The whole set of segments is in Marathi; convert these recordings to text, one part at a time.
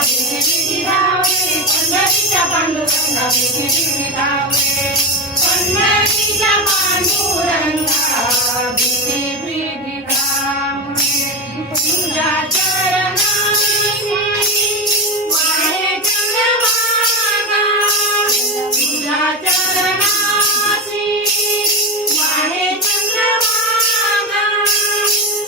विधी धावे पंढरीच्या पांडुरंगा विधी धावे पंढरीच्या पांडुरंगा विधी धावे तुझ्या चरणाशी वाहे चंद्रभागा तुझ्या चरणाशी वाहे चंद्रभागा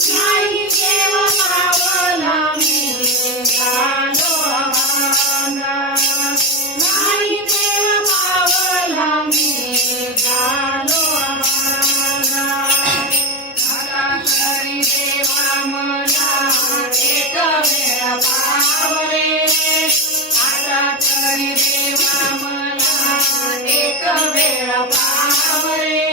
नाही देव पावला मी झालो अभागा नाही देव पावला मी झालो अभागा आता तरी देवा मला एक वेळ पावरे आता तरी देवा मला एक वेळ पावरे